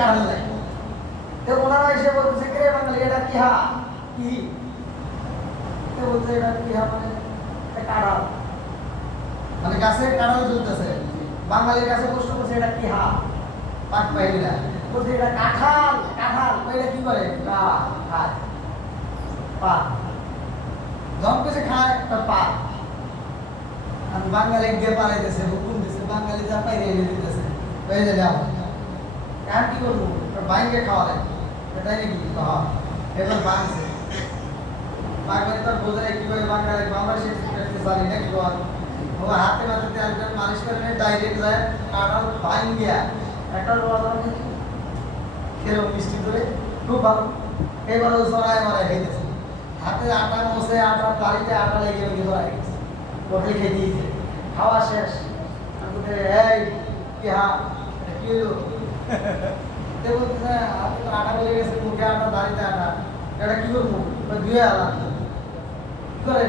কাঁঠাল নাই। তো ওনারা এসে বলছে কে বাঙালি এটা কি হা কি, তো বলছে এটা কি হা মানে কাঁঠাল, মানে গাছে কাঁঠাল ঝুলতেছে। বাঙালির কাছে প্রশ্ন করছে এটা কি হা, পাক পাইলি না, বলছে এটা কাঁঠাল। কাঁঠাল এটা কি করে খায় পাক, যখন কিছু খায় একটা পাক। আর বাঙালি দিয়ে পালাইতেছে, হুকুম দিচ্ছে, বাঙালি যা পাই রেলে দিতেছে, হয়ে যায় যাও আর কি করবো, বাইকে খাওয়া লাগবে, এটাই নাকি এবার বাংছে বাঙালি তো বোঝে না কিভাবে বাঙালি বাংলাদেশে জানি না কি বল, ওর হাতে মাথাতে একজন মালিশ করে নিয়ে ডাইরেক্ট যায় কাঁঠাল ভাঙ গিয়া একটা রোয়া খেলো মিষ্টি করে খুব ভালো। এবার ও জড়ায় মারায় খেতেছে, হাতে আটা মশে আটা বাড়িতে আটা লেগে লেগে জড়ায় গেছে, ওকে খেয়ে দিয়েছে। খাওয়া শেষ, এই কি হা কি হলো, বলতেছে আপনি তো আটা লেগে গেছে, মুখে আটা দাড়িতে আটা, এটা কি করবো, ধুয়ে আলাম কি করে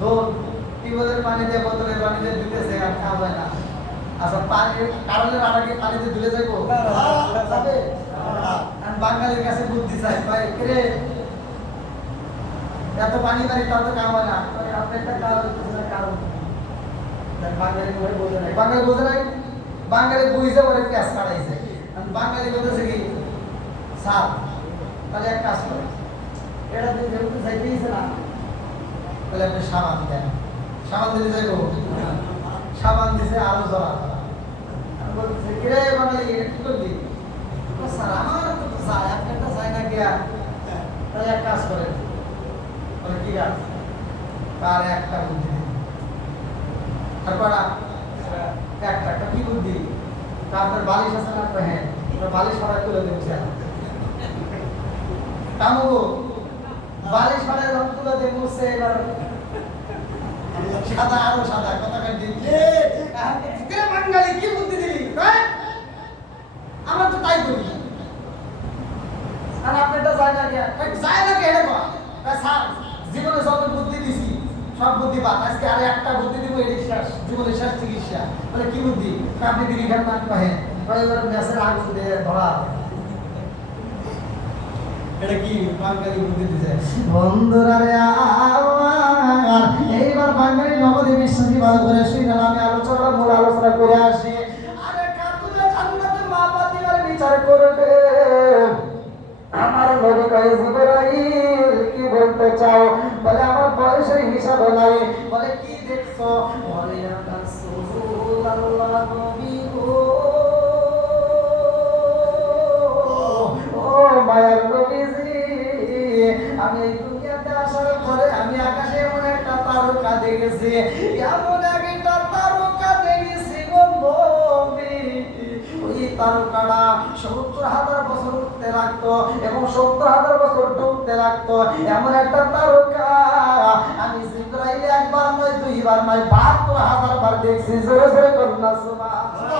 দোল টিউবওয়েলের পানি দিয়ে বোতলের পানি দিয়ে ধুতেছে, আর খাওয়া যায় না। আচ্ছা পানি কারণের আটাকে পানিতে ধুলে যাইবো যাবে, আর বাঙালির কাছে বুদ্ধি চাই ভাই রে, এত পানি পানি তাও তো কাম হয় না, আপনি একটা কারণ বাঙালি বোঝে নাই, বাঙালি বোঝে নাই, বাঙালি বুঝতে পারে ক্যাশ কাটাইছে, বাঙালি বলতেছে কি সাপ, তাহলে এক কাজ করে এটা দিয়ে যেহেতু যাইতেইছে না, তাহলে আপনি সাবান দেন, সাবান দিলে যাইবো, সাবান দিছে আরো জড়া, বলতেছে কিরে বাঙালি কি করবি, স্যার আমার তো যায় একটা যায় না গিয়া, তাহলে এক কাজ করে বলে কি কাজ, তার একটা বুদ্ধি তারপর একটা কি বুদ্ধি, আপনার বালিশ আছে না, হ্যাঁ বালিশ সবাই তুলে দেবো, কামু বালিশ সবাই তুলে দেবো, এবার সাদা আরো সাদা কথা কাটি বাঙালি কি বুদ্ধি দিলি, আমরা তো তাই করি, আর আপনারটা যায় না গিয়া যায় না গিয়ে স্যার জীবনে যত বুদ্ধি দিছি সব বুদ্ধি বাদ, আজকে আরে একটা বুদ্ধি দিব, এটি শেষ, জীবনের শেষ চিকিৎসা। বলে কি বুদ্ধি, আপনি দিদি ঘাট না কহে ম্যাচের আগুন দিয়ে ধরা, এটা কি বাঙালি বুদ্ধি দিছে। বন্ধুরা রে এইবার বাঙালি নবদ্বীপ বিশ্বাসী ভালো করে শুনে আমি আলোচনা মূল আলোচনা করে আসি। আরে কাতুলে জান্নাতে মা বাতিবার বিচার করবে, আমার নবী কয় জিবরাইল কি বলতে চাও, বলে আমার বয়সের হিসাব নাই, বলে কি দেখছো, বলে ইয়া রাসূলুল্লাহ নবী গো, ও মায়ার নবীজি, আমি এই দুনিয়াতে আসার পরে আমি আকাশে এমন একটা তারকা দেখেছি, এমন একটা তারকা দেখেছি গো নবী, ওই তারকাটা ৭০,০০০ বছর উঠতে লাগতো এবং ৭০,০০০ বছর ডুবতে লাগতো, এমন একটা তারকা আমি জিবরাইল একবার নয় দুইবার নয় ৭২,০০০ বার দেখছি, জোরে জোরে কন্যা সুবহানাল্লাহ।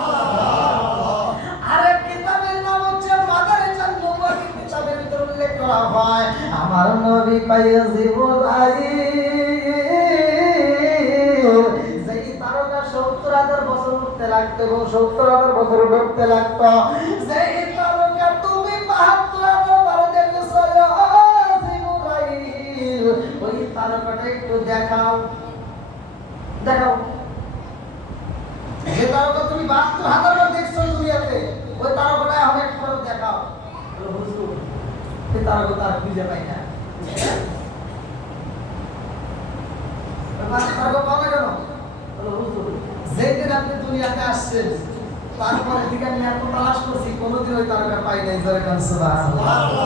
আরে কিতাবের নাম হচ্ছে মাদারিজান নবুওয়াত, কিতাবের ভিতরে উল্লেখ করা হয় আমার নবী কয় জিবরাইল, যেই তারকা ৭০,০০০ বছর উঠতে লাগতো এবং ৭০,০০০ বছর ডুবতে লাগতো, যেই তারকা তুমি ৭২,০০০ বার দেখেছো জিবরাইল, ওই তারকাটা একটু দেখাও দেখাও, যে তারকা তুমি ৭২,০০০ বার দেখছো দুনিয়াতে, ওই তারকাটা এখন একটু দেখাও। হুজুর এই তারকা তার খুঁজে পাই না, তারকা পাওয়া কেন, হুজুর যেদিন আপনি দুনিয়াতে আসছেন তারপরে থেকে আমি এত তালাশ করছি, কোনোদিন ওই তারকা পাই নাই, জয় সুবহানাল্লাহ।